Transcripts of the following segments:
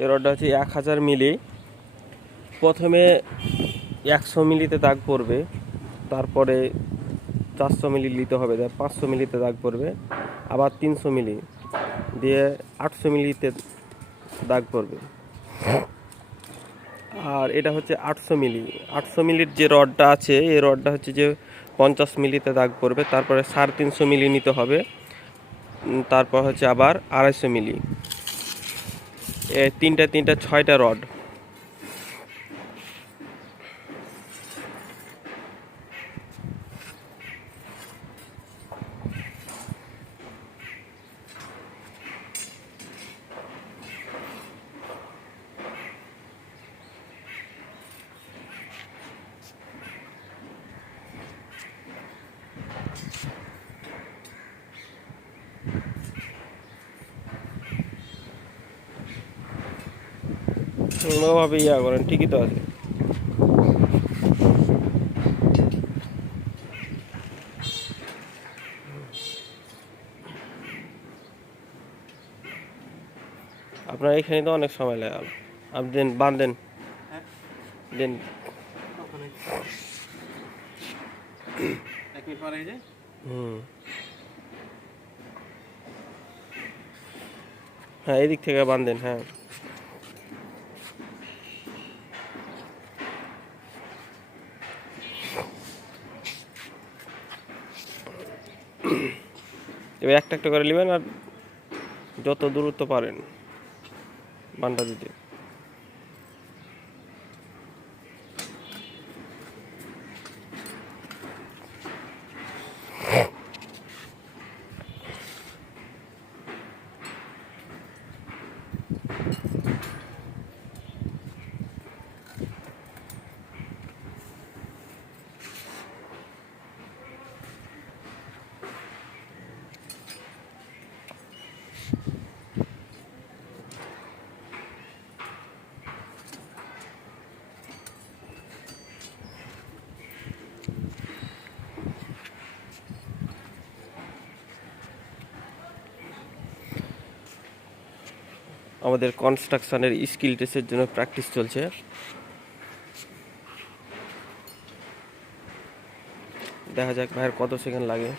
এই রডটা হচ্ছে 1000 মিলি। প্রথমে 100 মিলিতে দাগ পড়বে, তারপরে 400 মিলি নিতে হবে, 500 মিলিতে দাগ পড়বে, আবার 300 মিলি দিয়ে 800 মিলিতে দাগ পড়বে। আর এটা হচ্ছে 800 মিলি। 800 মিলির যে রডটা আছে এই রডটা হচ্ছে যে 50 মিলিতে দাগ পড়বে, তারপরে 350 মিলি নিতে হবে, তারপর হচ্ছে আবার 250 মিলি। তিনটা 6টা রড। ওভাবে ইয়া করেন, ঠিকই তো আছে। আপনার এখানে তো অনেক সময় লাগে। আপনি দেন, বাঁধেন, দেন। হুম, হ্যাঁ, এদিক থেকে বাঁধেন, হ্যাঁ। এবার একটা একটা করে নেবেন আর যত দূরত্ব পারেন বানটা দিতে। আমাদের কনস্ট্রাকশনের স্কিল টেস্টের জন্য প্র্যাকটিস চলছে। দেখা যাক ভাইয়ের কত সেকেন্ড লাগে।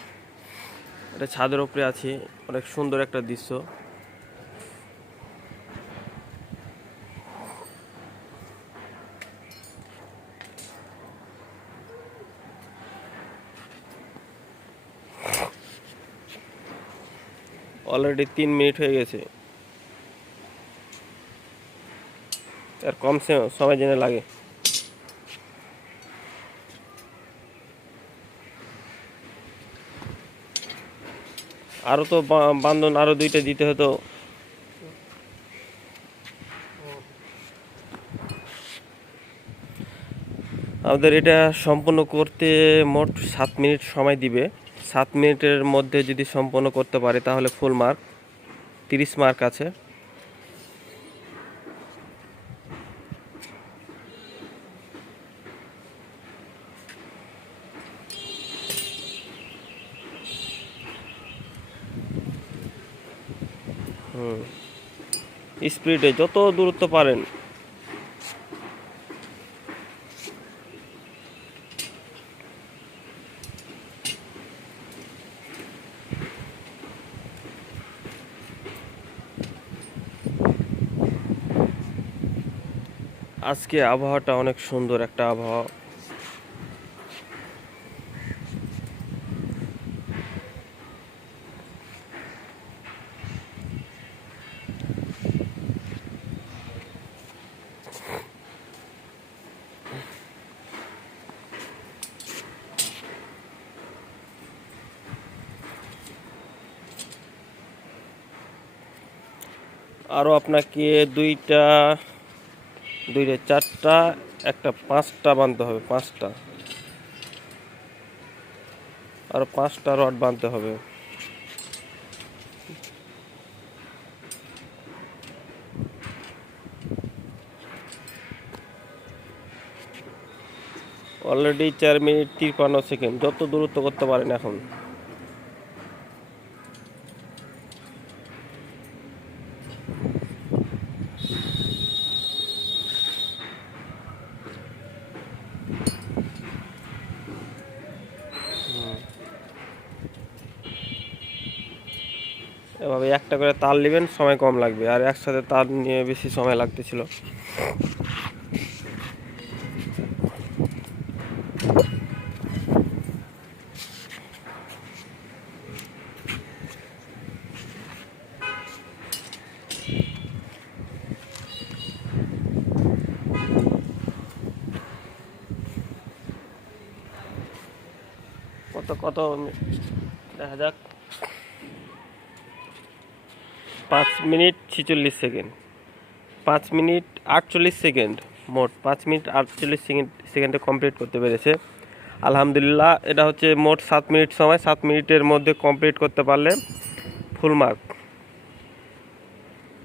এটা ছাদের উপরে আছি, অনেক সুন্দর একটা দৃশ্য। অলরেডি 3 মিনিট হয়ে গেছে, আর কম সময় জেনে লাগে। আরও তো বান্ধন আরও 2টা দিতে হতো। আমাদের এটা সম্পূর্ণ করতে মোট 7 মিনিট সময় দিবে। 7 মিনিটের মধ্যে যদি সম্পন্ন করতে পারে তাহলে ফুল মার্ক, 30 মার্ক আছে। স্পিডে যত দূরত্ব পারেন। আজকে আবহাওয়াটা অনেক সুন্দর একটা আবহাওয়া। আরও আপনাকে দুইটা 4টা, একটা 5টা বাঁধতে হবে, 5টা, আরও 5টা রড বাঁধতে হবে। Already 4 minute 53 second. যত দূরত্ব করতে পারেন এখন। এভাবে একটা করে তার নেবেন, সময় কম লাগবে, আর একসাথে তার নিয়ে বেশি সময় লাগতেছিল। কত কত দেখা যাক, 5 মিনিট 46 সেকেন্ড, 5 মিনিট 48 সেকেন্ড, মোট 5 মিনিট 48 সেকেন্ডে কমপ্লিট করতে পেরেছে। আলহামদুলিল্লাহ, এটা হচ্ছে মোট 7 মিনিট সময়, 7 মিনিটের মধ্যে কমপ্লিট করতে পারলে ফুল মার্ক।